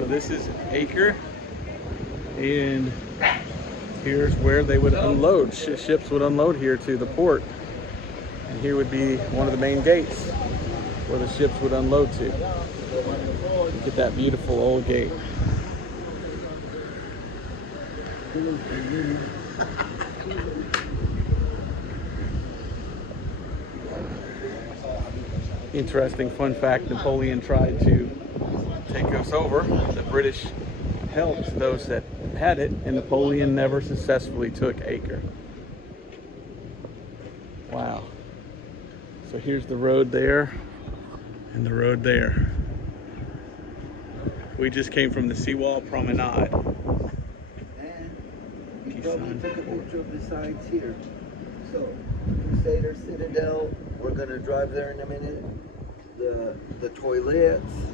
So this is Acre, and here's where they would unload. Ships would unload here to the port, and here would be one of the main gates where the ships would unload to. Look at that beautiful old gate. Interesting fun fact, Napoleon tried to take us over. The British helped those that had it, and Napoleon never successfully took Acre. Wow. So here's the road there and the road there. We just came from the Seawall Promenade. And you probably took a picture of the signs here. So, Crusader Citadel, we're going to drive there in a minute. The toilets.